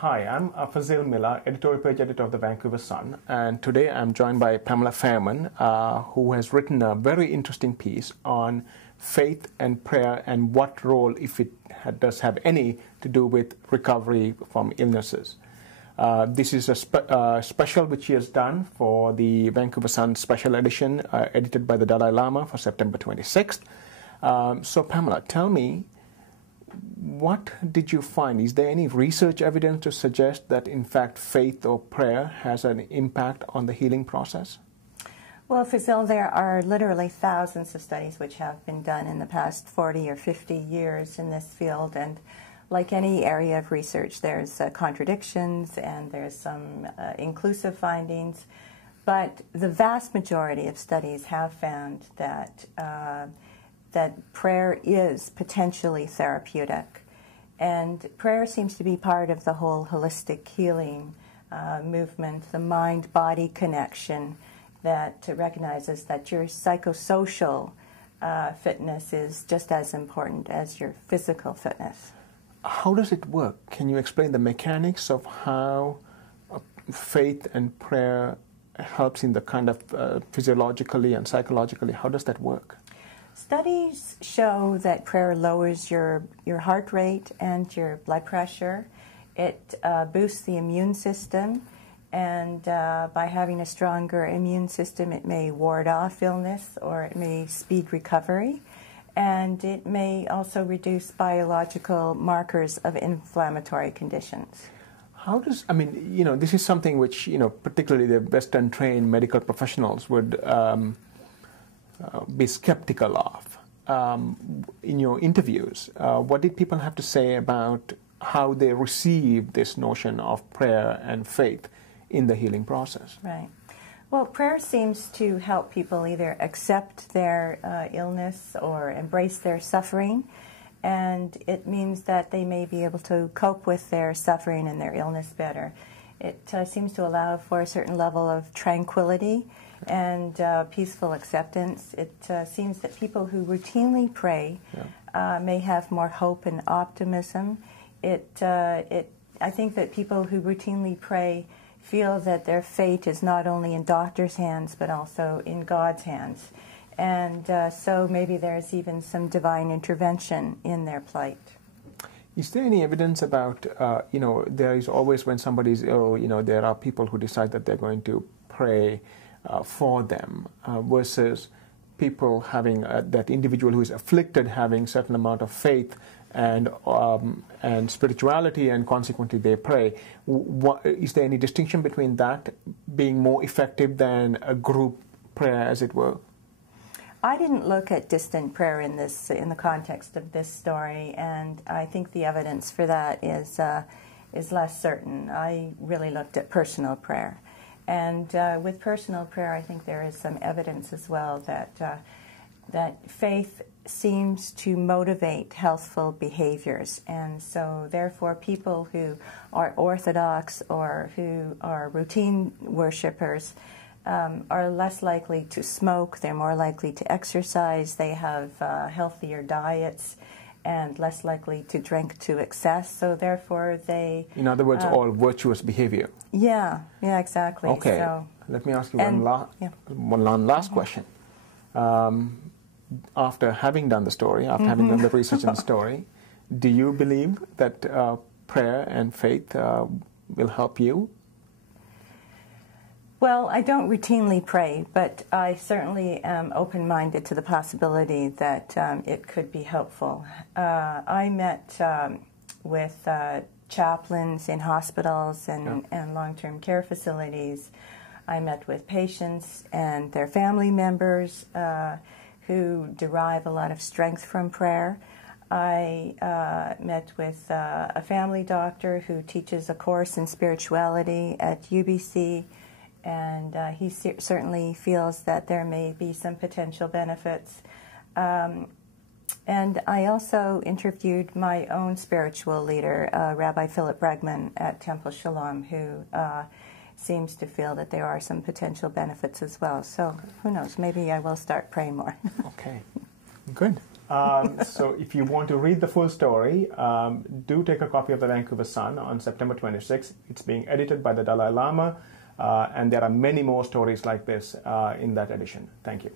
Hi, I'm Fazil Mihlar, editorial page editor of the Vancouver Sun, and today I'm joined by Pamela Fayerman, who has written a very interesting piece on faith and prayer and what role, if it does have any, to do with recovery from illnesses. This is a special which she has done for the Vancouver Sun special edition, edited by the Dalai Lama for September 26th. So Pamela, tell me, what did you find? Is there any research evidence to suggest that, in fact, faith or prayer has an impact on the healing process? Well, Fazil, there are literally thousands of studies which have been done in the past 40 or 50 years in this field, and like any area of research, there's contradictions and there's some inclusive findings, but the vast majority of studies have found that that prayer is potentially therapeutic. And prayer seems to be part of the whole holistic healing movement, the mind-body connection that recognizes that your psychosocial fitness is just as important as your physical fitness. How does it work? Can you explain the mechanics of how faith and prayer helps in the kind of physiologically and psychologically? How does that work? Studies show that prayer lowers your heart rate and your blood pressure. It boosts the immune system, and by having a stronger immune system, it may ward off illness or it may speed recovery. And it may also reduce biological markers of inflammatory conditions. How does, I mean, this is something which, particularly the Western trained medical professionals would be skeptical of. In your interviews, what did people have to say about how they receive this notion of prayer and faith in the healing process? Right. Well, prayer seems to help people either accept their illness or embrace their suffering, and it means that they may be able to cope with their suffering and their illness better. It seems to allow for a certain level of tranquility and peaceful acceptance. It seems that people who routinely pray may have more hope and optimism. I think that people who routinely pray feel that their fate is not only in doctors' hands but also in God's hands. And so maybe there's even some divine intervention in their plight. Is there any evidence about, there is always when somebody is ill, there are people who decide that they're going to pray for them versus people having, that individual who is afflicted having certain amount of faith and spirituality, and consequently they pray. Is there any distinction between that being more effective than a group prayer, as it were? I didn't look at distant prayer in the context of this story, and I think the evidence for that is less certain. I really looked at personal prayer, and with personal prayer, I think there is some evidence as well that faith seems to motivate healthful behaviors, and so therefore people who are orthodox or who are routine worshippers are less likely to smoke, they're more likely to exercise, they have healthier diets, and less likely to drink to excess, so therefore they... In other words, all virtuous behavior. Yeah, exactly. Okay, so, let me ask you one last question. After having done the story, after having done the research on the story, do you believe that prayer and faith will help you? Well, I don't routinely pray, but I certainly am open-minded to the possibility that it could be helpful. I met with chaplains in hospitals and long-term care facilities. I met with patients and their family members who derive a lot of strength from prayer. I met with a family doctor who teaches a course in spirituality at UBC, and he certainly feels that there may be some potential benefits. And I also interviewed my own spiritual leader, Rabbi Philip Bregman at Temple Shalom, who seems to feel that there are some potential benefits as well. So who knows, maybe I will start praying more. Okay, good. So if you want to read the full story, do take a copy of the Vancouver Sun on September 26th. It's being edited by the Dalai Lama, and there are many more stories like this in that edition. Thank you.